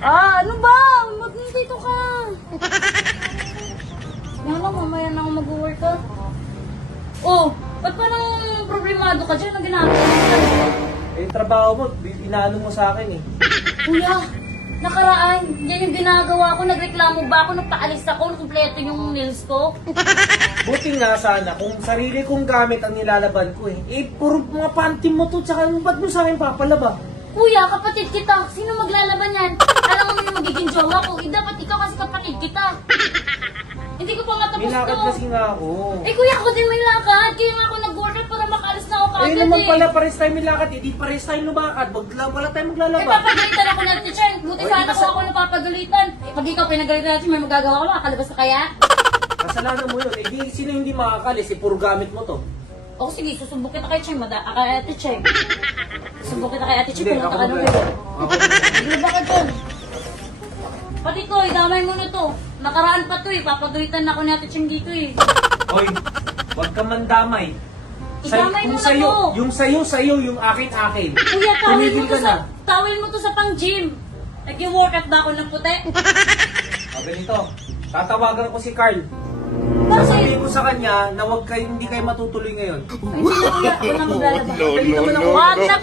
Ano ba? Ba't nandito ka? Ano, mamaya na ako mag-work ka. Oh, ba't parang problemado ka dyan? Ang ginagawa mo? Eh, trabaho mo, inaano mo sa akin eh. Kuya, nakaraan, yan yung ginagawa ko. Nagreklamo ba ako? Nagpaalis ako, kumpleto yung nails ko. Buti nga sana kung sarili kong gamit ang nilalaban ko eh. Eh, puro mga panty mo to, tsaka ba't mo sa akin papalaba? Kuya, kapatid kita. Sino maglalaban yan? Alam mo yung magiging jowa ko. Eh, dapat ikaw kasi kapatid kita. Hindi ko pa matapos May lakad to. kasi nga ako. Eh, kuya, ako din may lakad. Kaya nga ako nag-order para makaalis na ako Eh kaagad naman eh. pala, pares tayo may lakad eh. Di pares tayo lumakad. Wala tayo Eh, maglalaba. papagalitan ako ng teacher. Buti Oy, sana di ba kung ako napapagalitan. Eh, pag ikaw pinagalitan natin, may magagawa ko. Makakalabas ka kaya? Kasalanan mo yun. Eh, di, sino hindi makakalis? Eh, puro gamit mo to. O sige, susubok kita kay Cheng. Kay Ate Cheng. Susubok kita kay Ate Cheng. Hindi, Pumunta ako ka nung maglalaba. Ako Hindi ba ka dyan? Pati ko, idamay mo na to. Nakaraan pa to eh. Papagalitan na ako ni Ate Cheng dito eh. Hoy, huwag ka mandamay. Idamay mo Kung na sa'yo, to. yung sa'yo, yung akin. Kuya, Tumigil ka na. tawin mo to sa pang-gym. Nag-workout ba ako ng puti? Ganito, tatawagan ko si Carl. Bakit? Sasabihin ko sa kanya na hindi kayo matutuloy ngayon. Hindi na kuya, wala maglalaba. Dali naman ako. Wag na